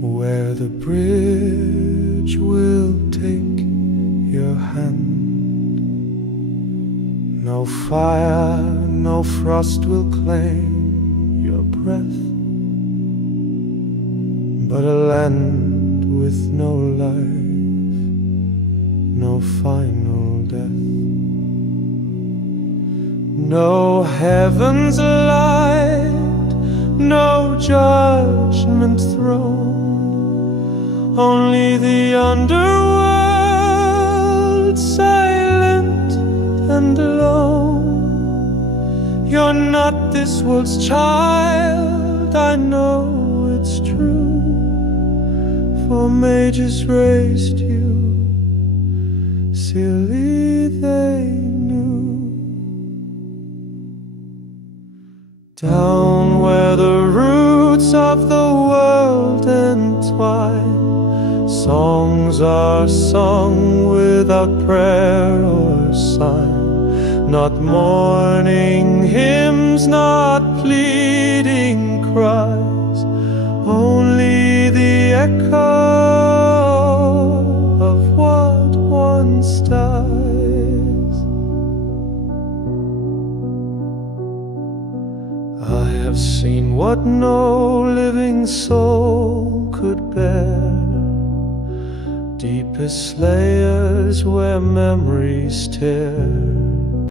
where the bridge will take your hand. No fire, no frost will claim your breath, but a land with no life, no final death. No heaven's light, no judgment throne, only the underworld, silent and alone. You're not this world's child, I know it's true, for mages raised you, silly they knew. Down where the roots of the world entwine, songs are sung without prayer or sign, not mourning hymns, not pleading cries, only the echo of what once dies. I have seen what no living soul could bear, deepest layers where memories tear